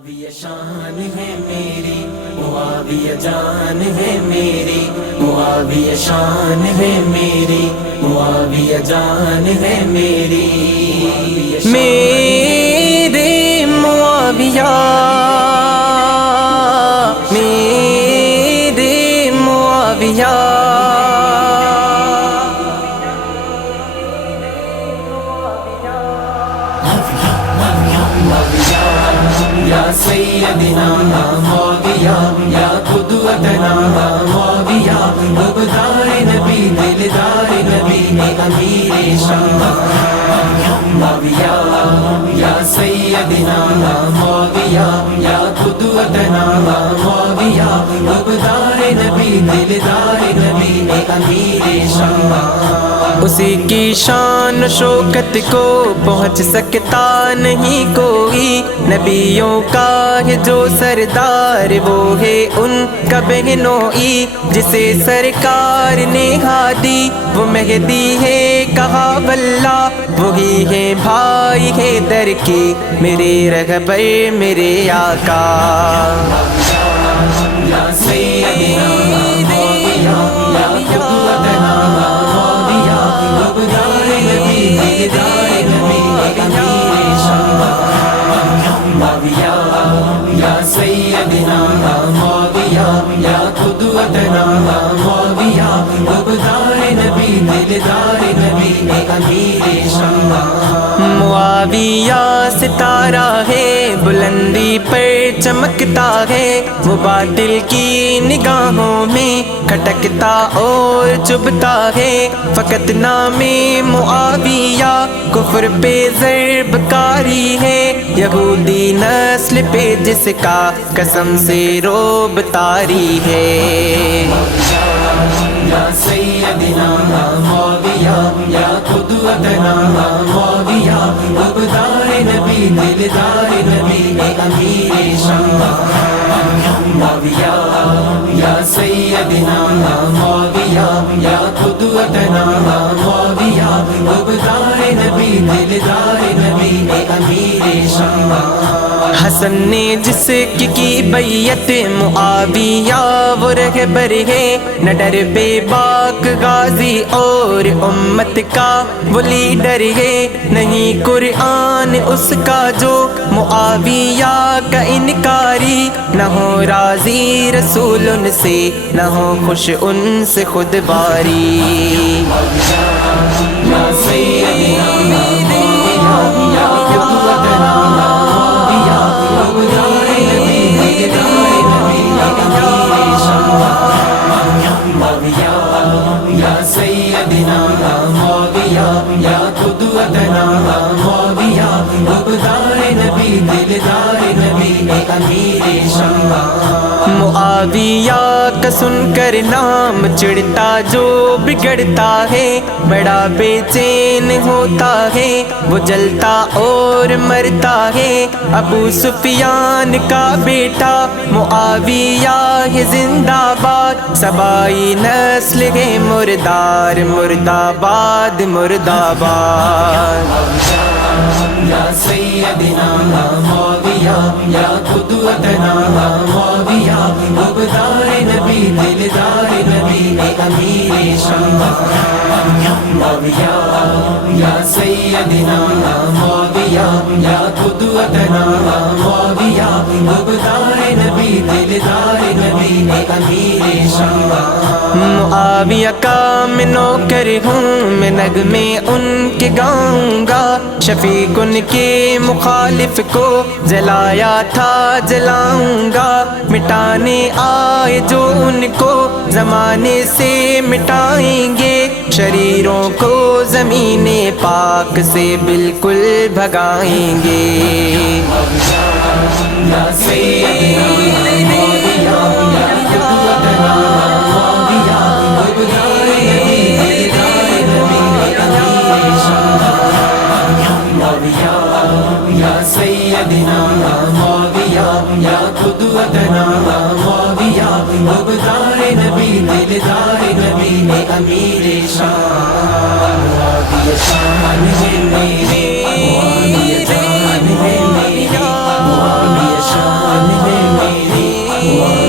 معاویہ شان ہے میری، معاویہ جان ہے میری، معاویہ شان ہے میری، معاویہ جان ہے میری، میرے معاویہ، میرے معاویہ، یا سیدنا معاویہ، یا قدوتنا معاویہ، عبدار نبی دلدار نبی امیر شان معاویہ، یا سیدنا معاویہ، یا قدوتنا معاویہ، عبدار نبی دلدار نبی امیر شان، اسی کی شان و شوکت کو پہنچ سکتا نہیں کوئی، نبیوں کا ہے جو سردار وہ ہے ان کا بہنوئی، جسے سرکار نے ہادی وہ مہدی ہے کہا واللہ، وہی ہے بھائی ہے در کی میرے رہبر میرے آقا، یا سیدنا معاویہ، یا قدوتنا معاویہ، عبدار نبی دیدار نبی امیر شان معاویہ، یا سیدنا معاویہ، یا قدوتنا معاویہ، عبدار نبی دلدار نبی امیر شان، معاویہ ستارہ ہے بلندی پر چمکتا ہے، وہ باطل کی نگاہوں میں کھٹکتا اور چبھتا ہے، فقط نام معاویہ کفر پہ ضرب کاری ہے، یہودی نسل پہ جس کا قسم سے روب طاری ہے، یا سیدنا معاویہ، یا قدوتنا معاویہ، عبدار نبی دلدار نبی امیر شان معاویہ، یا سیدنا معاویہ، یا قدوتنا معاویہ، عبدار نبی دلدار نبی امیر شان، حسن نے جس کی بیعت معاویہ وہ رہبر ہے، نہ ڈر بے باک غازی اور امت کا وہ لیڈر ہے، نہیں قرآن اس کا جو معاویہ کا انکاری، نہ ہو راضی رسول ان سے، نہ ہو خوش ان سے خود باری، یا سیدنا معاویہ، یا قدوتنا معاویہ، عبدار نبی دیدار نبی امیر شان معاویہ، یا سیدنا معاویہ، یا قدوتنا معاویہ، عبدار نبی دلدار نبی امیر شان، معاویہ کا سن کر نام چڑھتا جو بگڑتا ہے، بڑا بے چین ہوتا ہے وہ جلتا اور مرتا ہے، ابو سفیان کا بیٹا معاویہ ہے زندہ باد، سبائی نسل ہے مردار مرد آباد مرد آباد، یا سیدنا معاویہ، یا قدوتنا معاویہ، عبدار نبی دلدار نبی امیر شان معاویہ، یا سیدنا معاویہ، یا قدوتنا معاویہ، عبدار نبی دلدار نبی امیر شان، معاویہ کا میں نوکر ہوں میں نغمے ان کے گاؤں گا، شفیق ان کے مخالف کو جلایا تھا جلاؤں گا، مٹانے آئے جو ان کو زمانے سے مٹائیں گے، شریروں کو زمین پاک سے بالکل بھگائیں گے، یا سیدنا معاویہ، یا قدوتنا معاویہ، عبدار نبی دیدار نبی امیر شان معاویہ، یا سیدنا معاویہ، یا قدوتنا معاویہ، عبدار نبی دلدار نبی امیر شان، معاویہ شان ہے میری، معاویہ جان ہے میری، معاویہ شان معاویہ